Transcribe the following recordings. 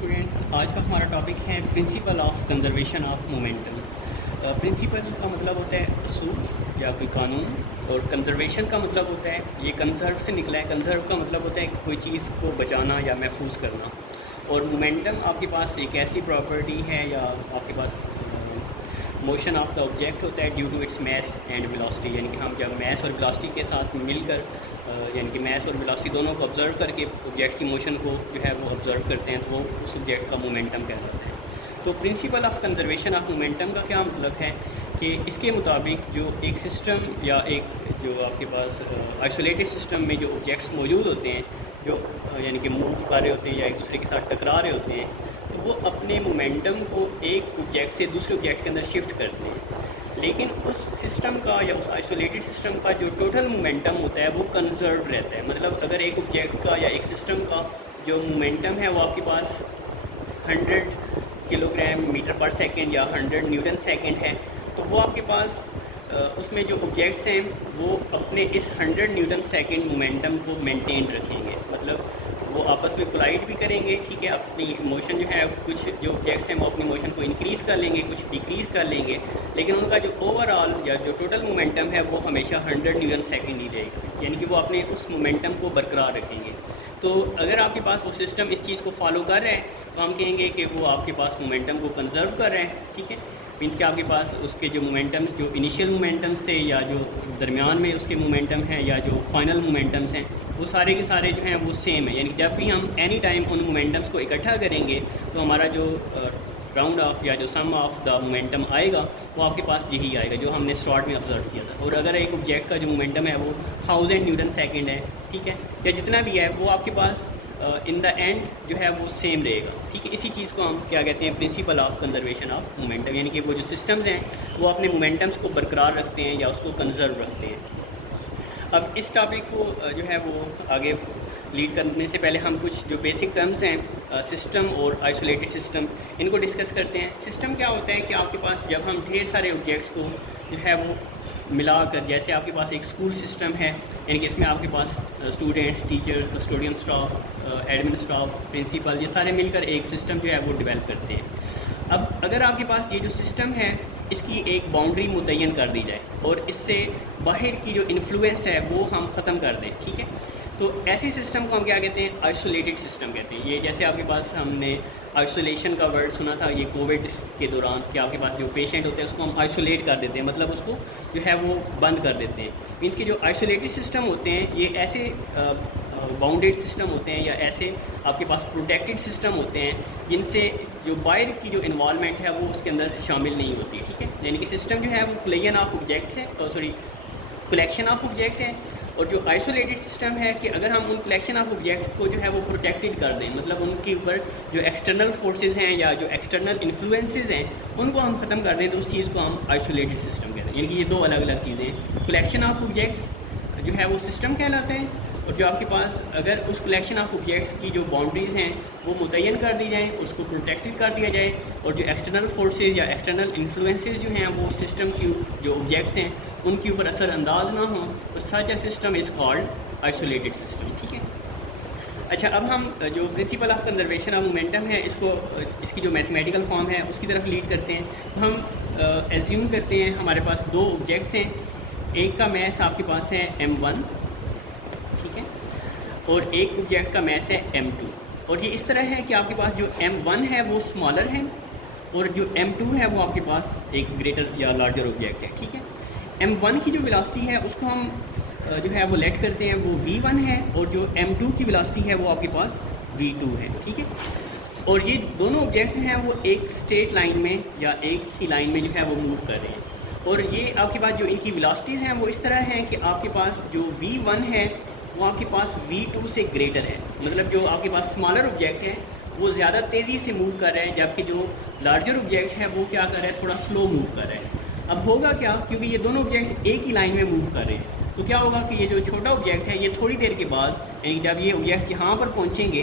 Students, आज का हमारा टॉपिक है principle of conservation of momentum. Principle का मतलब होता है असूल या कोई कानून, और कंजर्वेशन का मतलब होता है, ये कंजर्व से निकला है। कंजर्व का मतलब होता है कोई चीज़ को बचाना या महफूज करना। और मोमेंटम आपके पास एक ऐसी प्रॉपर्टी है या आपके पास मोशन ऑफ द ऑब्जेक्ट होता है due to its mass and velocity, यानी कि हम जब मैस और वेलोसिटी के साथ मिलकर यानी कि मैस और वेलोसिटी दोनों को ऑब्ज़र्व करके ऑब्जेक्ट की मोशन को जो है वो ऑब्ज़र्व करते हैं, तो वो उस ऑब्जेक्ट का मोमेंटम कहलाता है। तो principle of conservation of momentum का क्या मतलब है कि इसके मुताबिक जो एक सिस्टम या एक जो आपके पास आइसोलेटेड सिस्टम में जो ऑब्जेक्ट्स मौजूद होते हैं, जो यानी कि मूव कर रहे होते हैं या एक दूसरे के साथ टकरा रहे होते हैं, तो वो अपने मोमेंटम को एक ऑब्जेक्ट से दूसरे ऑब्जेक्ट के अंदर शिफ्ट करते हैं। लेकिन उस सिस्टम का या उस आइसोलेटेड सिस्टम का जो टोटल मोमेंटम होता है वो कंजर्व रहता है। मतलब अगर एक ऑब्जेक्ट का या एक सिस्टम का जो मोमेंटम है वो आपके पास 100 किलोग्राम मीटर पर सेकंड या 100 न्यूटन सेकंड है, तो वो आपके पास उसमें जो ऑब्जेक्ट्स हैं वो अपने इस 100 न्यूटन सेकंड मोमेंटम को मेंटेन रखेंगे। मतलब वो आपस में कोलाइड भी करेंगे, ठीक है, अपनी मोशन जो है, कुछ जो ऑब्जेक्ट्स हैं वो अपनी मोशन को इंक्रीज़ कर लेंगे, कुछ डिक्रीज़ कर लेंगे, लेकिन उनका जो ओवरऑल या जो टोटल मोमेंटम है वो हमेशा 100 न्यूटन सेकंड ही रहेगी, यानी कि वो अपने उस मोमेंटम को बरकरार रखेंगे। तो अगर आपके पास वो सिस्टम इस चीज़ को फॉलो कर रहे हैं तो हम कहेंगे कि वो आपके पास मोमेंटम को कंजर्व कर रहे हैं, ठीक है। मीन्स कि आपके पास उसके जो मोमेंटम्स, जो इनिशियल मोमेंटम्स थे या जो दरमियान में उसके मोमेंटम हैं या जो फाइनल मोमेंटम्स हैं, वो सारे के सारे जो हैं वो सेम है। यानी जब भी हम एनी टाइम उन मोमेंटम्स को इकट्ठा करेंगे तो हमारा जो राउंड ऑफ या जो सम ऑफ द मोमेंटम आएगा वो आपके पास यही आएगा जो हमने स्टार्ट में ऑब्जर्व किया था। और अगर एक ऑब्जेक्ट का जो मोमेंटम है वो 1000 न्यूटन सेकंड है, ठीक है, या जितना भी है, वो आपके पास इन द एंड जो है वो सेम रहेगा, ठीक है। इसी चीज़ को हम क्या कहते हैं, principal of conservation of momentum, यानी कि वो जो सिस्टम्स हैं वो अपने मोमेंटम्स को बरकरार रखते हैं या उसको कंजर्व रखते हैं। अब इस टॉपिक को जो है वो आगे लीड करने से पहले हम कुछ जो बेसिक टर्म्स हैं सिस्टम और आइसोलेटेड सिस्टम, इनको डिस्कस करते हैं। सिस्टम क्या होता है कि आपके पास जब हम ढेर सारे ऑब्जेक्ट्स को जो है वो मिलाकर, जैसे आपके पास एक स्कूल सिस्टम है, यानी कि इसमें आपके पास students, teachers, custodian staff, admin staff, principal, ये सारे मिलकर एक सिस्टम जो है वो डेवलप करते हैं। अब अगर आपके पास ये जो सिस्टम है इसकी एक बाउंड्री मुतय्यन कर दी जाए और इससे बाहर की जो इन्फ्लुएंस है वो हम ख़त्म कर दें, ठीक है, तो ऐसे सिस्टम को हम क्या कहते हैं, आइसोलेटेड सिस्टम कहते हैं। ये जैसे आपके पास हमने आइसोलेशन का वर्ड सुना था ये कोविड के दौरान, कि आपके पास जो पेशेंट होते हैं उसको हम आइसोलेट कर देते हैं, मतलब उसको जो है वो बंद कर देते हैं। मीन्स कि जो आइसोलेटेड सिस्टम होते हैं ये ऐसे बाउंडेड सिस्टम होते हैं या ऐसे आपके पास प्रोटेक्टेड सिस्टम होते हैं जिनसे जो बाहर की जो इन्वॉल्वमेंट है वो उसके अंदर शामिल नहीं होती, ठीक है। यानी कि सिस्टम जो है वो कलेक्शन ऑफ ऑब्जेक्ट्स है, कलेक्शन ऑफ ऑब्जेक्ट है। और जो आइसोलेटेड सिस्टम है कि अगर हम उन कलेक्शन ऑफ ऑब्जेक्ट को जो है वो प्रोटेक्टेड कर दें, मतलब उनके ऊपर जो एक्सटर्नल फोर्सेस हैं या जो एक्सटर्नल इन्फ्लुएंसेस हैं उनको हम ख़त्म कर दें, तो उस चीज़ को हम आइसोलेटेड सिस्टम कहते हैं। यानी कि ये दो अलग अलग चीज़ें हैं। कलेक्शन ऑफ ऑब्जेक्ट्स जो है वो सिस्टम कहलाते हैं, और जो आपके पास अगर उस कलेक्शन ऑफ ऑब्जेक्ट्स की जो बाउंड्रीज़ हैं वो मुतय्यन कर दी जाएँ, उसको प्रोटेक्टेड कर दिया जाए, और जो एक्सटर्नल फोर्सेज या एक्सटर्नल इन्फ्लुएंसेस जो हैं वो सिस्टम की जो ऑब्जेक्ट्स हैं उनके ऊपर असरअंदाज ना हो, तो such a system is called isolated system, ठीक है। अच्छा, अब हम जो principle of conservation of momentum है इसको, इसकी जो मैथमेटिकल फॉर्म है उसकी तरफ लीड करते हैं। तो हम एज्यूम करते हैं हमारे पास दो ऑब्जेक्ट्स हैं, एक का मैस आपके पास है m1, ठीक है, और एक ऑब्जेक्ट का मैस है m2। और ये इस तरह है कि आपके पास जो m1 है वो स्मॉलर है और जो m2 है वो आपके पास एक ग्रेटर या लार्जर ऑब्जेक्ट है, ठीक है। m1 की जो वेलोसिटी है उसको हम जो है वो लेट करते हैं, वो v1 है, और जो m2 की वेलोसिटी है वो आपके पास v2 है, ठीक है। और ये दोनों ऑब्जेक्ट हैं वो एक स्ट्रेट लाइन में या एक ही लाइन में जो है वो मूव कर रहे हैं। और ये आपके पास जो इनकी वेलोसिटीज़ हैं वो इस तरह हैं कि आपके पास जो v1 है वो आपके पास v2 से ग्रेटर है, मतलब जो आपके पास स्मॉलर ऑब्जेक्ट है वो ज़्यादा तेज़ी से मूव कर रहे हैं, जबकि जो लार्जर ऑब्जेक्ट है वो क्या कर रहा है, थोड़ा स्लो मूव कर रहे हैं। अब होगा क्या, क्योंकि ये दोनों ऑब्जेक्ट्स एक ही लाइन में मूव कर रहे हैं, तो क्या होगा कि ये जो छोटा ऑब्जेक्ट है ये थोड़ी देर के बाद, यानी जब ये ऑब्जेक्ट्स यहाँ पर पहुँचेंगे,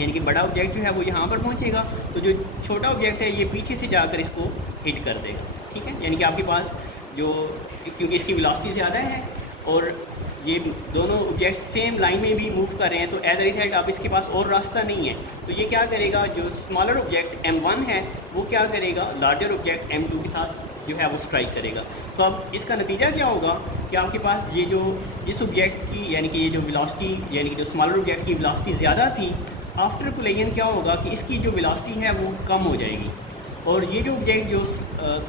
यानी कि बड़ा ऑब्जेक्ट जो है वो यहाँ पर पहुँचेगा, तो जो छोटा ऑब्जेक्ट है ये पीछे से जाकर इसको हिट कर देगा, ठीक है। यानी कि आपके पास जो, क्योंकि इसकी वेलोसिटी ज़्यादा है और ये दोनों ऑब्जेक्ट सेम लाइन में भी मूव कर रहे हैं, तो एज अ रिजल्ट अब इसके पास और रास्ता नहीं है। तो ये क्या करेगा, जो स्मॉलर ऑब्जेक्ट m1 है वो क्या करेगा, लार्जर ऑब्जेक्ट m2 के साथ जो है वो स्ट्राइक करेगा। तो अब इसका नतीजा क्या होगा कि आपके पास ये जो जिस ऑब्जेक्ट की यानी कि ये जो वेलोसिटी यानी कि जो स्मॉलर ऑब्जेक्ट की वेलोसिटी ज़्यादा थी, आफ्टर कोलिजन क्या होगा कि इसकी जो वेलोसिटी है वो कम हो जाएगी। और ये जो ऑब्जेक्ट जो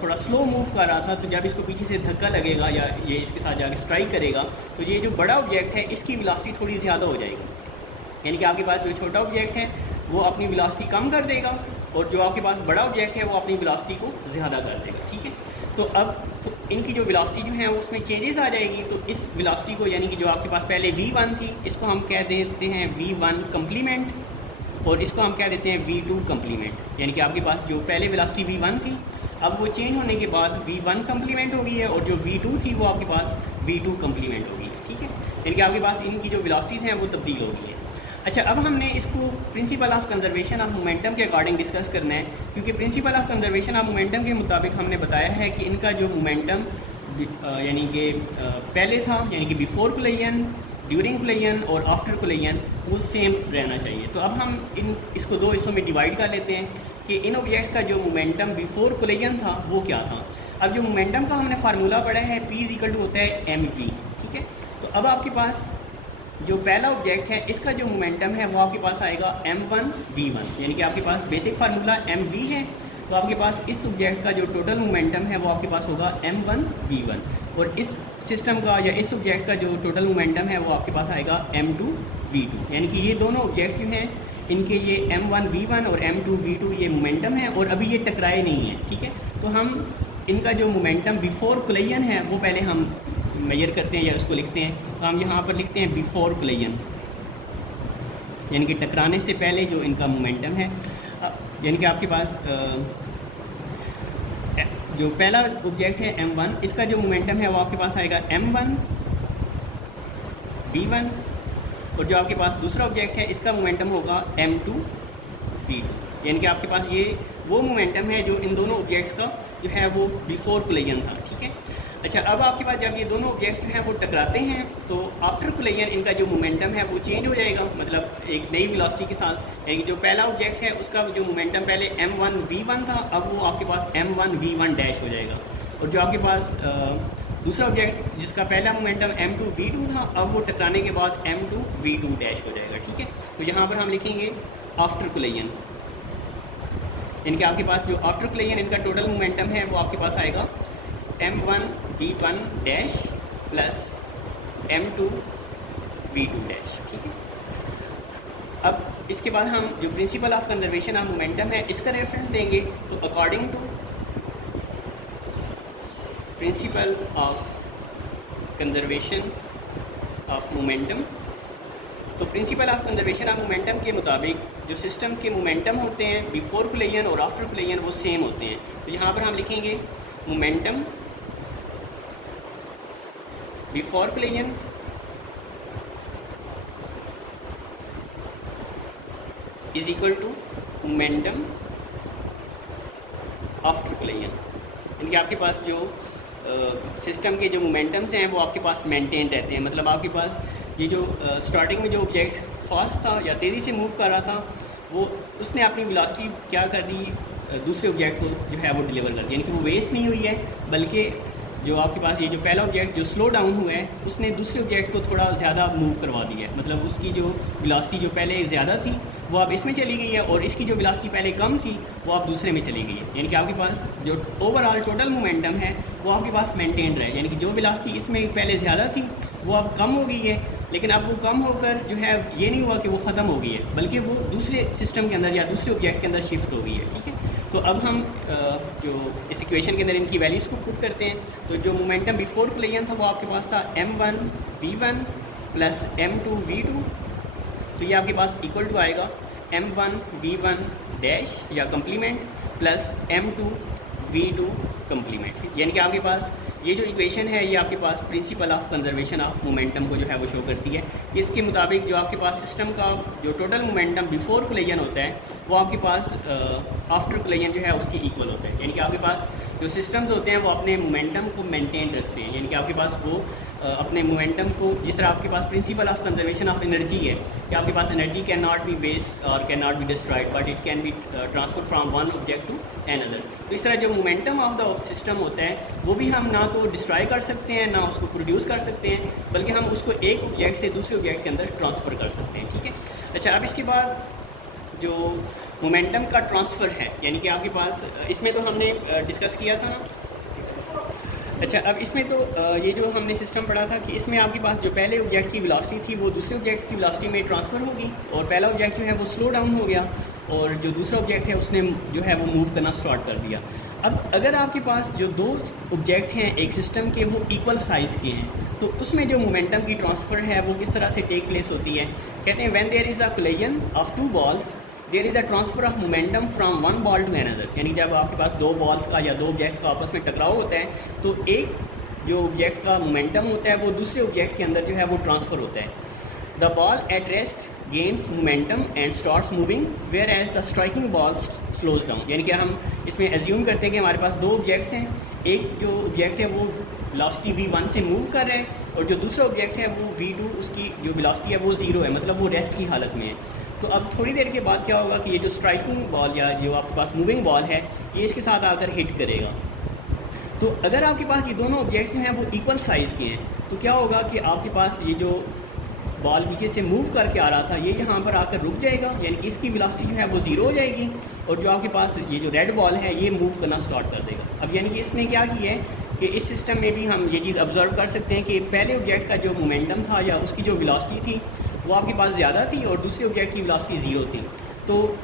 थोड़ा स्लो मूव कर रहा था, तो जब इसको पीछे से धक्का लगेगा या ये इसके साथ जाके स्ट्राइक करेगा, तो ये जो बड़ा ऑब्जेक्ट है इसकी वेलोसिटी थोड़ी ज़्यादा हो जाएगी। यानी कि आपके पास जो छोटा ऑब्जेक्ट है वो अपनी वेलोसिटी कम कर देगा और जो आपके पास बड़ा ऑब्जेक्ट है वो अपनी वेलोसिटी को ज़्यादा कर देगा। ठीक है, तो अब तो इनकी जो वेलोसिटी जो है उसमें चेंजेस आ जाएगी। तो इस वेलोसिटी को यानी कि जो आपके पास पहले v1 थी, इसको हम कह देते हैं v1 कम्प्लीमेंट, और इसको हम क्या देते हैं v2 कम्प्लीमेंट। यानी कि आपके पास जो पहले वेलोसिटी v1 थी, अब वो चेंज होने के बाद v1 कम्प्लीमेंट हो गई है, और जो v2 थी वो आपके पास v2 कम्प्लीमेंट हो गई है। ठीक है, यानी कि आपके पास इनकी जो वेलोसिटीज़ हैं वो तब्दील हो गई है। अच्छा, अब हमने इसको principal of conservation of momentum के अकॉर्डिंग डिस्कस करना है, क्योंकि principal of conservation of momentum के मुताबिक हमने बताया है कि इनका जो मोमेंटम यानी कि पहले था यानी कि बिफोर कोलिजन, ड्यूरिंग कोलिजन और आफ्टर कोलिजन वो सेम रहना चाहिए। तो अब हम इसको दो हिस्सों में डिवाइड कर लेते हैं कि इन ऑब्जेक्ट्स का जो मोमेंटम बिफोर कोलिजन था वो क्या था। अब जो मोमेंटम का हमने फार्मूला पढ़ा है P होता है mv। ठीक है, तो अब आपके पास जो पहला ऑब्जेक्ट है इसका जो मोमेंटम है वो आपके पास आएगा m1 v1, यानी कि आपके पास बेसिक फार्मूला mv है, तो आपके पास इस ऑब्जेक्ट का जो टोटल मोमेंटम है वो आपके पास होगा m1 v1, और इस सिस्टम का या इस ऑब्जेक्ट का जो टोटल मोमेंटम है वो आपके पास आएगा m2 v2। यानी कि ये दोनों ऑब्जेक्ट जो हैं इनके ये m1 v1 और m2 v2 ये मोमेंटम है और अभी ये टकराए नहीं हैं। ठीक है, तो हम इनका जो मोमेंटम बिफोर कोलिजन है वो पहले हम मेजर करते हैं या उसको लिखते हैं। तो हम यहाँ पर लिखते हैं बिफोर कोलिजन, यानी कि टकराने से पहले जो इनका मोमेंटम है, यानी कि आपके पास जो पहला ऑब्जेक्ट है m1, इसका जो मोमेंटम है वो आपके पास आएगा m1 v1, और जो आपके पास दूसरा ऑब्जेक्ट है इसका मोमेंटम होगा m2 v2। यानी कि आपके पास ये वो मोमेंटम है जो इन दोनों ऑब्जेक्ट्स का जो है वो बिफोर कोलिजन था। ठीक है, अच्छा, अब आपके पास जब ये दोनों ऑब्जेक्ट्स जो हैं वो टकराते हैं तो आफ्टर कोलिजन इनका जो मोमेंटम है वो चेंज हो जाएगा, मतलब एक नई वेलोसिटी के साथ। यानी कि जो पहला ऑब्जेक्ट है उसका जो मोमेंटम पहले m1 v1 था, अब वो आपके पास m1 v1 डैश हो जाएगा, और जो आपके पास दूसरा ऑब्जेक्ट जिसका पहला मोमेंटम m2 v2 था, अब वो टकराने के बाद m2 v2 डैश हो जाएगा। ठीक है, तो यहाँ पर हम लिखेंगे आफ्टर कोलिजन, यानी कि आपके पास जो आफ्टर कोलिजन इनका टोटल मोमेंटम है वो आपके पास आएगा m1 v1 dash plus m2 v2 dash. ठीक है, अब इसके बाद हम जो principle of conservation of momentum है इसका रेफरेंस देंगे। तो according to principle of conservation of momentum, तो principle of conservation of momentum के मुताबिक जो सिस्टम के मोमेंटम होते हैं बिफोर कोलिजन और आफ्टर कोलिजन वो सेम होते हैं। तो यहाँ पर हम लिखेंगे momentum before collision is equal to momentum after collision. यानी कि आपके पास जो सिस्टम के जो मोमेंटम्स हैं वो आपके पास मेंटेन रहते हैं, मतलब आपके पास ये जो स्टार्टिंग में जो ऑब्जेक्ट फास्ट था या तेज़ी से मूव कर रहा था, वो उसने अपनी वेलोसिटी क्या कर दी, दूसरे ऑब्जेक्ट को जो है वो डिलीवर कर दी, यानी कि वो वेस्ट नहीं हुई है, बल्कि जो आपके पास ये जो पहला ऑब्जेक्ट जो स्लो डाउन हुआ है उसने दूसरे ऑब्जेक्ट को थोड़ा ज़्यादा मूव करवा दिया है, मतलब उसकी जो वेलोसिटी जो पहले ज़्यादा थी वो अब इसमें चली गई है, और इसकी जो वेलोसिटी पहले कम थी वो अब दूसरे में चली गई है। यानी कि आपके पास जो ओवरऑल टोटल मोमेंटम है वो आपके पास मेंटेन रहे, यानी कि जो वेलोसिटी इसमें पहले ज़्यादा थी वो अब कम हो गई है, लेकिन अब वो कम होकर जो है ये नहीं हुआ कि वो ख़त्म हो गई है, बल्कि वो दूसरे सिस्टम के अंदर या दूसरे ऑब्जेक्ट के अंदर शिफ्ट हो गई है। ठीक है, तो अब हम जो इस इक्वेशन के अंदर इनकी वैल्यूज़ को पुट करते हैं। तो जो मोमेंटम बिफोर कोलिजन था वो आपके पास था m1 v1 plus m2 v2, तो ये आपके पास इक्वल टू आएगा m1 v1 डैश या complement plus m2 v2 complement. यानी कि आपके पास ये जो इक्वेशन है ये आपके पास principle of conservation of momentum को जो है वो शो करती है कि इसके मुताबिक जो आपके पास सिस्टम का जो टोटल मोमेंटम बिफोर कोलिजन होता है वो आपके पास आफ्टर कोलिजन जो है उसकी इक्वल होता है। यानी कि आपके पास जो सिस्टम्स होते हैं वो अपने मोमेंटम को मेंटेन रखते हैं, यानी कि आपके पास वो अपने मोमेंटम को, जिस तरह आपके पास principle of conservation of energy है कि आपके पास energy can not be waste और can not be destroyed but it can be transfer from one object to another. तो इस तरह जो मोमेंटम ऑफ द सिस्टम होता है वो भी हम ना तो डिस्ट्रॉय कर सकते हैं ना उसको प्रोड्यूस कर सकते हैं, बल्कि हम उसको एक ऑब्जेक्ट से दूसरे ऑब्जेक्ट के अंदर ट्रांसफ़र कर सकते हैं। ठीक है, अच्छा, अब इसके बाद जो मोमेंटम का ट्रांसफ़र है, यानी कि आपके पास इसमें तो हमने डिस्कस किया था ना। अच्छा, अब इसमें तो ये जो हमने सिस्टम पढ़ा था कि इसमें आपके पास जो पहले ऑब्जेक्ट की वेलोसिटी थी वो दूसरे ऑब्जेक्ट की वेलोसिटी में ट्रांसफ़र होगी, और पहला ऑब्जेक्ट जो है वो स्लो डाउन हो गया और जो दूसरा ऑब्जेक्ट है उसने जो है वो मूव करना स्टार्ट कर दिया। अब अगर आपके पास जो दो ऑब्जेक्ट हैं एक सिस्टम के वो इक्वल साइज़ के हैं, तो उसमें जो मोमेंटम की ट्रांसफ़र है वो किस तरह से टेक प्लेस होती है। कहते हैं when there is a collision of two balls there is a transfer of momentum from one ball to another. यानी जब आपके पास दो बॉल्स का या दो ऑब्जेक्ट्स का आपस में टकराव होता है तो एक जो ऑब्जेक्ट का मोमेंटम होता है वो दूसरे ऑब्जेक्ट के अंदर जो है वो ट्रांसफ़र होता है। The ball at rest gains momentum and starts moving whereas the striking ball slows down. यानी कि हम इसमें एज्यूम करते हैं कि हमारे पास दो ऑब्जेक्ट्स हैं, एक जो ऑब्जेक्ट है वो वेलोसिटी v1 से मूव कर रहा है और जो दूसरा ऑब्जेक्ट है वो v2 उसकी जो वेलोसिटी है वो ज़ीरो है, मतलब वो रेस्ट की हालत में है। तो अब थोड़ी देर के बाद क्या होगा कि ये जो स्ट्राइकिंग बॉल या जो आपके पास मूविंग बॉल है ये इसके साथ आकर हिट करेगा। तो अगर आपके पास ये दोनों ऑब्जेक्ट्स जो हैं वो इक्वल साइज़ के हैं तो क्या होगा कि आपके पास ये जो बॉल पीछे से मूव करके आ रहा था ये यहाँ पर आकर रुक जाएगा, यानी कि इसकी वेलोसिटी जो है वो ज़ीरो हो जाएगी, और जो आपके पास ये जो रेड बॉल है ये मूव करना स्टार्ट कर देगा। अब यानी कि इसने क्या किया है कि इस सिस्टम में भी हम ये चीज़ ऑब्जर्व कर सकते हैं कि पहले ऑब्जेक्ट का जो मोमेंटम था या उसकी जो वेलोसिटी थी वो आपके पास ज़्यादा थी और दूसरे ऑब्जेक्ट की वेलोसिटी ज़ीरो थी। तो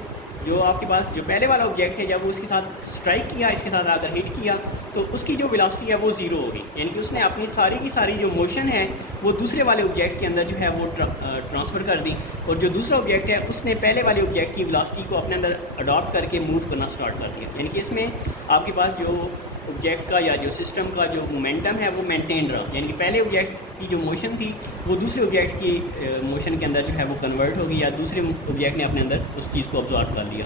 जो आपके पास जो पहले वाला ऑब्जेक्ट है जब वो इसके साथ स्ट्राइक किया, इसके साथ आकर हिट किया, तो उसकी जो वेलोसिटी है वो ज़ीरो होगी, यानी कि उसने अपनी सारी की सारी जो मोशन है वो दूसरे वाले ऑब्जेक्ट के अंदर जो है वो ट्रांसफ़र कर दी, और जो दूसरा ऑब्जेक्ट है उसने पहले वाले ऑब्जेक्ट की वेलोसिटी को अपने अंदर अडॉप्ट करके मूव करना स्टार्ट कर दिया। यानी कि इसमें आपके पास जो ऑब्जेक्ट का या जो सिस्टम का जो मोमेंटम है वो मेंटेन रहा, यानी कि पहले ऑब्जेक्ट की जो मोशन थी वो दूसरे ऑब्जेक्ट की मोशन के अंदर जो है वो कन्वर्ट होगी या दूसरे ऑब्जेक्ट ने अपने अंदर उस चीज़ को ऑब्जॉर्व कर लिया।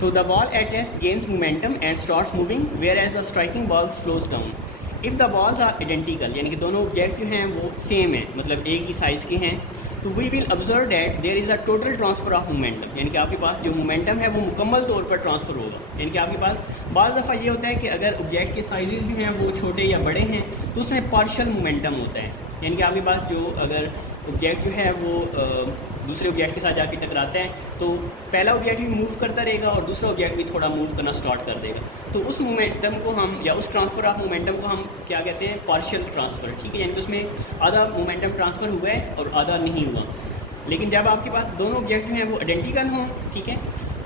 तो the ball at rest gains momentum and starts moving whereas the striking ball slows down if the balls are identical, यानी कि दोनों ऑब्जेक्ट जो हैं वो सेम है, मतलब एक ही साइज़ के हैं, तो we will observe that there is a total transfer of momentum, यानी कि आपके पास जो मोमेंटम है वो मुकम्मल तौर पर ट्रांसफ़र होगा। यानी कि आपके पास बाज़ दफ़ा ये होता है कि अगर ऑब्जेक्ट के साइज़ जो हैं वो छोटे या बड़े हैं तो उसमें पार्शियल मोमेंटम होता है, यानी कि आपके पास जो अगर ऑब्जेक्ट जो है वो दूसरे ऑब्जेक्ट के साथ जाके टकराता है तो पहला ऑब्जेक्ट भी मूव करता रहेगा और दूसरा ऑब्जेक्ट भी थोड़ा मूव करना स्टार्ट कर देगा। तो उस मोमेंटम को हम या उस ट्रांसफ़र ऑफ मोमेंटम को हम क्या कहते हैं, पार्शियल ट्रांसफ़र। ठीक है, यानी कि उसमें आधा मोमेंटम ट्रांसफ़र हुआ है और आधा नहीं हुआ। लेकिन जब आपके पास दोनों ऑब्जेक्ट जो हैं वो आइडेंटिकल हों, ठीक है,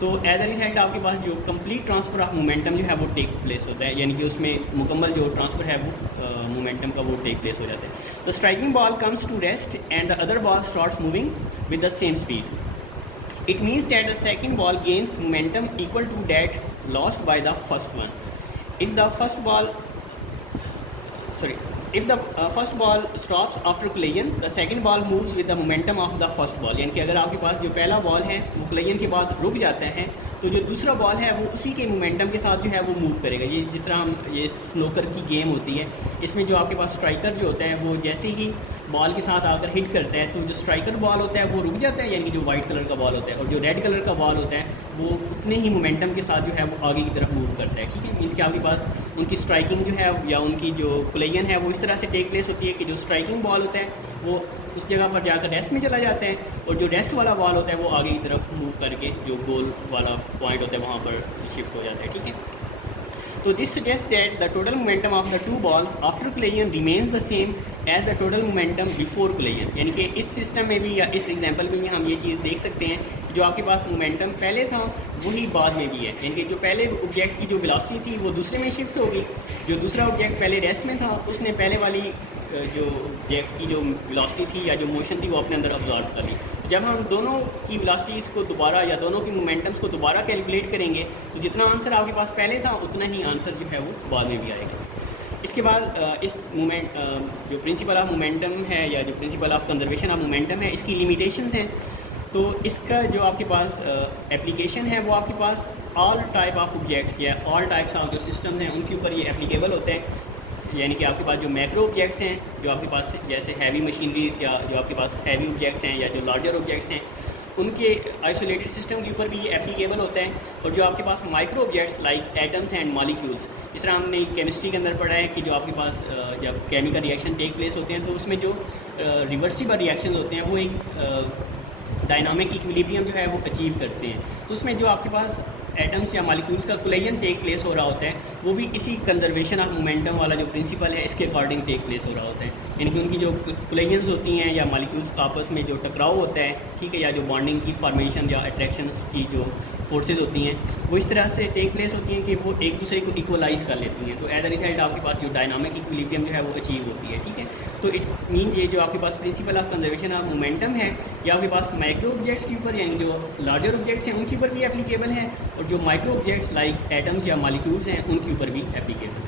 तो एज अ रिजल्ट आपके पास जो कंप्लीट ट्रांसफ़र ऑफ मोमेंटम जो है वो टेक प्लेस होता है, यानी कि उसमें मुकम्मल जो ट्रांसफ़र है वो मोमेंटम का वो टेक प्लेस हो जाता है। The striking ball comes to rest and the other ball starts moving with the same speed. It means that the second ball gains momentum equal to that lost by the first one. If the first ball If the first ball stops after collision, the second ball moves with the momentum of the first ball। यानी कि अगर आपके पास जो पहला ball है वो collision के बाद रुक जाता है तो जो दूसरा बॉल है वो उसी के मोमेंटम के साथ जो है वो मूव करेगा। ये जिस तरह हम ये स्नोकर की गेम होती है, इसमें जो आपके पास स्ट्राइकर जो होता है वो जैसे ही बॉल के साथ आकर हिट करता है तो जो स्ट्राइकर बॉल होता है वो रुक जाता है, यानी कि जो वाइट कलर का बॉल होता है, और जो रेड कलर का बॉल होता है वो उतने ही मोमेंटम के साथ जो है वो आगे की तरफ मूव करता है। ठीक है, मीन्स कि आपके पास उनकी स्ट्राइकिंग जो है या उनकी जो कोलिजन है वो इस तरह से टेक प्लेस होती है कि जो स्ट्राइकिंग बॉल होता है वो उस जगह पर जाकर रेस्ट में चला जाता है और जो रेस्ट वाला बॉल होता है वो आगे की तरफ मूव करके जो गोल वाला पॉइंट होता है वहाँ पर शिफ्ट हो जाता है। ठीक है, तो this suggest that the total momentum of the two balls after collision remains the same as the total momentum before collision. यानी कि इस सिस्टम में भी या इस एग्जांपल में भी हम ये चीज़ देख सकते हैं जो आपके पास मोमेंटम पहले था वही बाद में भी है, यानी कि जो पहले ऑब्जेक्ट की जो वेलोसिटी थी वो दूसरे में शिफ्ट होगी, जो दूसरा ऑब्जेक्ट पहले रेस्ट में था उसने पहले वाली जो ऑब्जेक्ट की जो वेलोसिटी थी या जो मोशन थी वो अपने अंदर ऑब्जॉर्व कर ली। जब हम दोनों की वेलोसिटीज़ को दोबारा या दोनों की मोमेंटम्स को दोबारा कैलकुलेट करेंगे तो जितना आंसर आपके पास पहले था उतना ही आंसर जो है वो बाद में भी आएगा। इसके बाद इस मोमेंट जो प्रिंसिपल ऑफ मोमेंटम है या जो principle of conservation of momentum है इसकी लिमिटेशंस हैं। तो इसका जो आपके पास एप्लीकेशन है वो आपके पास ऑल टाइप ऑफ ऑब्जेक्ट्स या ऑल टाइप्स ऑफ जो सिस्टम हैं उनके ऊपर ये एप्लीकेबल होते हैं। यानी कि आपके पास जो मैक्रो ऑब्जेक्ट्स हैं, जो आपके पास जैसे हैवी मशीनरीज या जो आपके पास हैवी ऑब्जेक्ट्स हैं या जो लार्जर ऑब्जेक्ट्स हैं, उनके आइसोलेटेड सिस्टम के ऊपर भी ये एप्लीकेबल होता है। और जो आपके पास micro objects like atoms and molecules, इस तरह हमने केमिस्ट्री के अंदर पढ़ा है कि जो आपके पास जब केमिकल रिएक्शन टेक प्लेस होते हैं तो उसमें जो रिवर्सिबल रिएक्शन होते हैं वो एक डायनामिक इक्विलिब्रियम जो है वो अचीव करते हैं। तो उसमें जो आपके पास एटम्स या मॉलिक्यूल्स का कोलिजन टेक प्लेस हो रहा होता है, वो भी इसी कंजर्वेशन ऑफ मोमेंटम वाला जो प्रिंसिपल है इसके अकॉर्डिंग टेक प्लेस हो रहा होता है। यानी कि उनकी जो कोलिजन्स होती हैं या मॉलिक्यूल्स का आपस में जो टकराव होता है, ठीक है, या जो बॉन्डिंग की फॉर्मेशन या अट्रैक्शन की जो फोर्सेज होती हैं वो इस तरह से टेक प्लेस होती हैं कि वो एक दूसरे को इक्वलाइज कर लेती हैं। तो एज अ रिजल्ट आपके पास जो डायनामिक इक्विलिब्रियम जो है वो अचीव होती है, ठीक है। तो इट मीन ये जो आपके पास principle of conservation of momentum है ये आपके पास माइक्रो ऑब्जेक्ट्स के ऊपर यानी जो लार्जर ऑब्जेक्ट्स हैं उनके ऊपर भी एप्लीकेबल है, और जो माइक्रो ऑब्जेक्ट्स लाइक एटम्स या मॉलिक्यूल्स हैं उनके ऊपर भी एप्लीकेबल है।